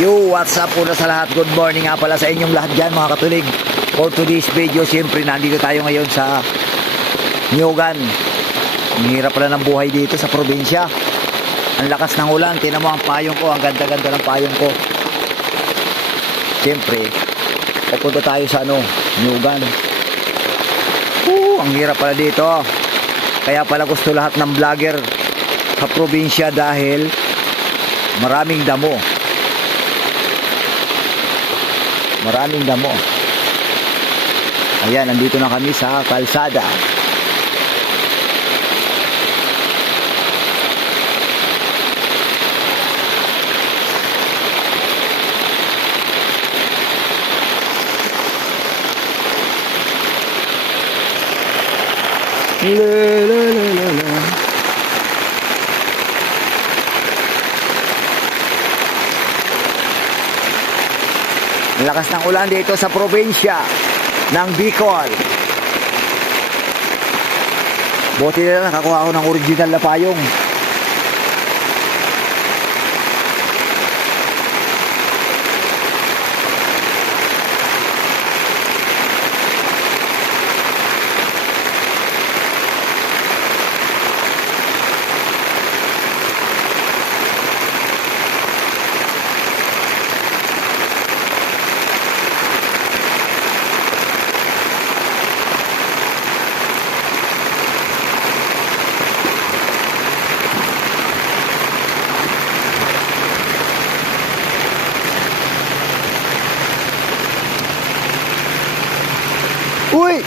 Yo, what's up una sa lahat? Good morning nga pala sa inyong lahat dyan mga katulig. For today's video, siyempre nandito tayo ngayon sa Niogan. Ang hirap pala ng buhay dito sa probinsya. Ang lakas ng ulan, tinan mo ang payong ko, ang ganda-ganda ng payong ko. Siyempre, pupunta tayo sa Niogan. Ang hirap pala dito. Kaya pala gusto lahat ng vlogger sa probinsya dahil maraming damo. Maraming damo. Ayan, nandito na kami sa kalsada. Ang lakas ng ulan dito sa probinsya ng Bicol. Buti na lang nakakuha ako ng original na payong. Uy!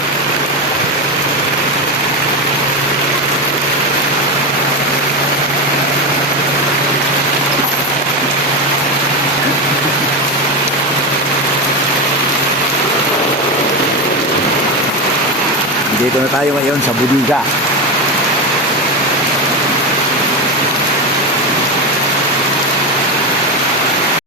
Dito na tayo ngayon sa Budiga.